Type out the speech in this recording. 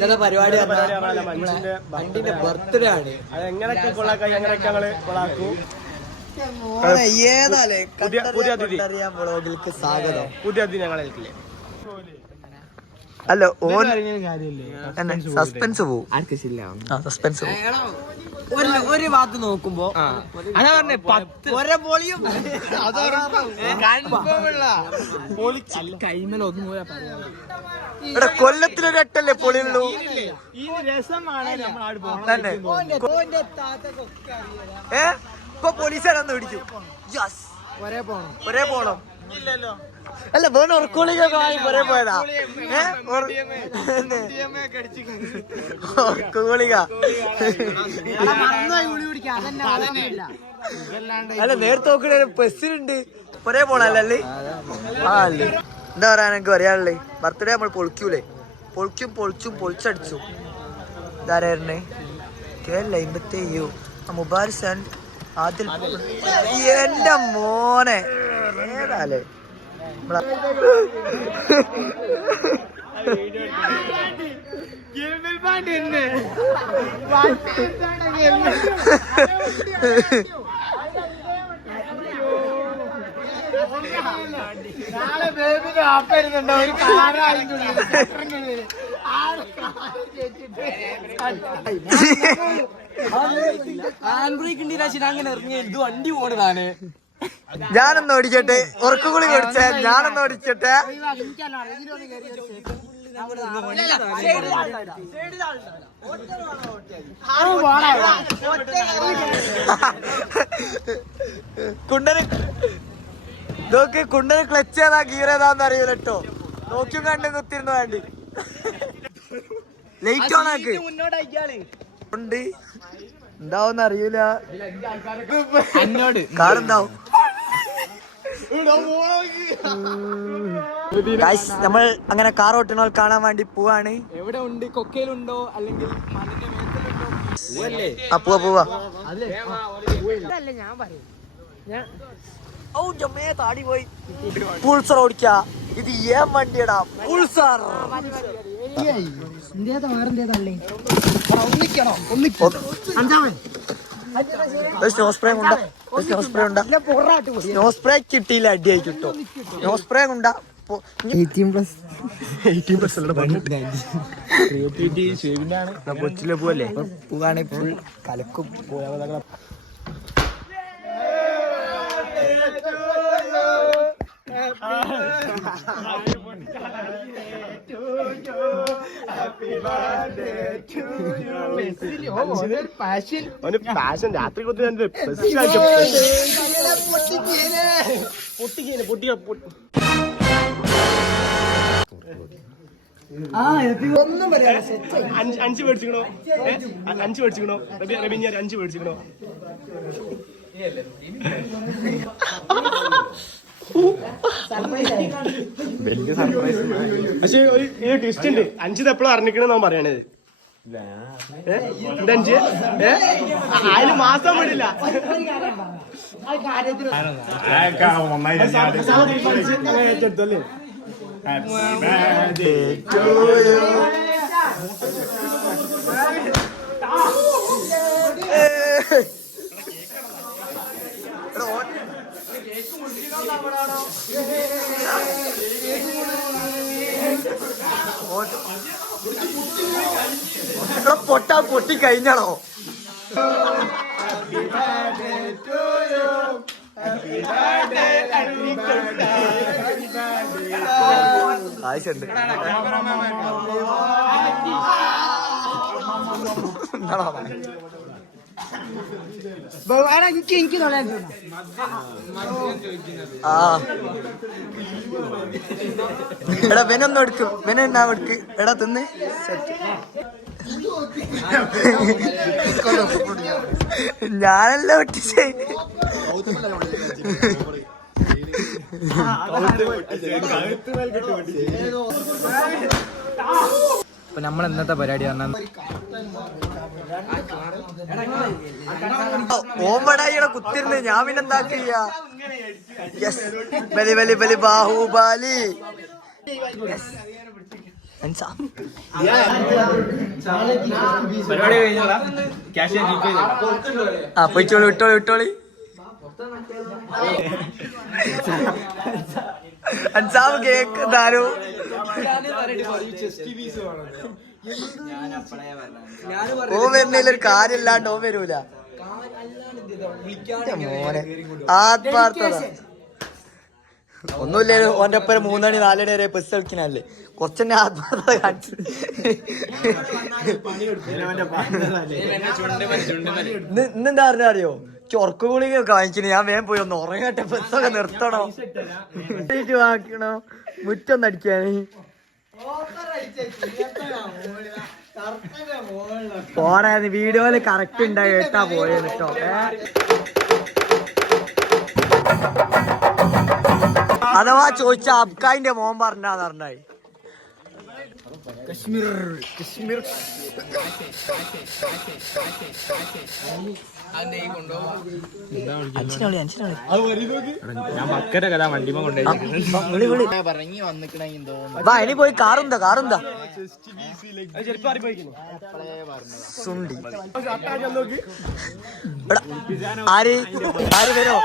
ഇന്നത്തെ പരിപാടി വണ്ടിന്റെ ബർത്ത്ഡേ ആണ്. അത് എങ്ങനെയൊക്കെ കൊള്ളാക്കാം, എങ്ങനെയൊക്കെ ഞങ്ങള് കൊള്ളാക്കും. പുതിയ വ്ളോഗിലേക്ക് സ്വാഗതം. പുതിയ അതിഥി ഞങ്ങളെ അല്ല ഓൻ സസ്പെൻസ് പോവും. സസ്പെൻസ് ഒരു ഭാഗത്ത് നോക്കുമ്പോ കൊല്ലത്തിലൊരു എട്ടല്ലേ പൊളിയുള്ളൂ. ഇപ്പൊ പോലീസുകാരൊന്ന് പിടിച്ചു. ഒരേ പോണം അല്ല വേണം ഉറക്കോളിക ഒരേ പോയതാ. ഉറക്കോളിക അല്ല നേരത്തെ നോക്കണ ബസ്സിലുണ്ട്. ഒരേ പോണല്ലേ ആ അല്ലേ. എന്താ പറയാ എനിക്ക് പറയാനുള്ളേ, ബർത്ത്ഡേ നമ്മൾ പൊളിക്കൂലേ, പൊളിച്ചും പൊളിച്ചടിച്ചു. ഇതാരായിരുന്നേ കേരള ഇമ്പത്തേയോ മുബാരിസ് ആദിൽ. എന്റെ മോനെ ഏതാലേ അങ്ങനെ ഇറങ്ങിയ ഇത് വണ്ടി പോണതാണ്. ഞാനൊന്ന് ഓടിക്കട്ടെ, ഉറക്കുകുളി ഓടിച്ചേ, ഞാനൊന്ന് ഓടിക്കട്ടെ. കുണ്ടന് നോക്ക്, കുണ്ടന് ക്ലച്ച് ഏതാ ഗിയർ ഏതാന്ന് അറിയൂല കേട്ടോ. നോക്കിയും കണ്ടും കുത്തിരുന്നു വേണ്ടി. ലൈറ്റ് ഓൺ ആക്ക്. ഉണ്ട് എന്താവെന്ന് അറിയൂല. കാറുണ്ടാവും. നമ്മൾ അങ്ങനെ കാർ ഓട്ടണോ കാണാൻ വേണ്ടി പോവാണ്. എവിടെ ഉണ്ട്, കൊക്കയിലുണ്ടോ അല്ലെങ്കിൽ പോവാ. താടി പോയി. പുൾസർ ഓടിക്ക. ഇത് ഏൻ വണ്ടിയടാ പുൾസർ. സ്നോ സ്പ്രേ കൊണ്ട, സ്നോ സ്പ്രേ കിട്ടിയില്ല, അടിയായി കിട്ടോ. സ്നോ സ്പ്രേ കൊണ്ട 18+ കൊച്ചിലെ പോവല്ലേ പോവാണ്. ഫുൾ കലക്കും. പാഷൻ രാത്രി അഞ്ച് മേടിച്ചിക്കണോ? 5 മേടിച്ചിക്കണോ? റബിൻ 5 മേടിച്ചിക്കണോ? വലിയ സർപ്രൈസ്. പക്ഷെ ഒരു ട്വിസ്റ്റ് ഉണ്ട്. 5 എപ്പോഴും അറിഞ്ഞിക്കണെന്ന് അവൻ പറയണത്. 5 അതിന് മാസം വിടില്ല. ഏറ്റെടുത്തല്ലേ. പൊട്ടി കഴിഞ്ഞാണോ? ആയിട്ടുണ്ട്. എടാ വെനൊന്നും എടുക്കും, വെനെന്നാ എടുക്ക്. എടാ തിന്ന് ഞാനല്ല ഒട്ടിച്ചേ. അപ്പൊ നമ്മൾ ഇന്നത്തെ പരിപാടി പറഞ്ഞാൽ ഓമ്പടായിയുടെ കുത്തിരുന്ന് ഞാൻ പിന്നെന്താ ചെയ്യാ. ബലി ബലി ബലി ബാഹുബലി. അൻസാ പരിപാടി കഴിഞ്ഞാ ക്യാഷ് ആ പോയിച്ചോളൂ വിട്ടോളി അൻസാവ് കേക്ക് താരോ ഓ വരുന്നതിലൊരു കാര്യമില്ലാണ്ട് ഓ വരൂല മോനെ ആത്മാർത്ഥത ഒന്നുമില്ല ഓന്റെ ഒപ്പം 3 മണി 4 മണി വരെ ബസ് കളിക്കണല്ലേ കുറച്ചെന്നെ ആത്മാർത്ഥത കാണിച്ചു ഇന്നെന്താ പറഞ്ഞ അറിയോ ചൊർക്ക് ഗുളികയൊക്കെ വാങ്ങിച്ചിട്ട് ഞാൻ വേഗം പോയി ഒന്ന് ഉറങ്ങട്ടെ ബസ്സൊക്കെ നിർത്തണോ വാങ്ങിക്കണോ മുറ്റൊന്ന് അടിക്കാന് പോണേ വീഡിയോയില് കറക്റ്റ് ഉണ്ടായി കേട്ടാ പോയത് കേട്ടോ അഥവാ ചോദിച്ച അബ്കായിന്റെ മോൻ പറഞ്ഞാന്ന് പറഞ്ഞായി കശ്മീർ ഞാൻ മക്കരെ കഥ വണ്ടിമ കൊണ്ടേ ഇനി പോയി കാറുന്താ സുണ്ടി ആര് വരോ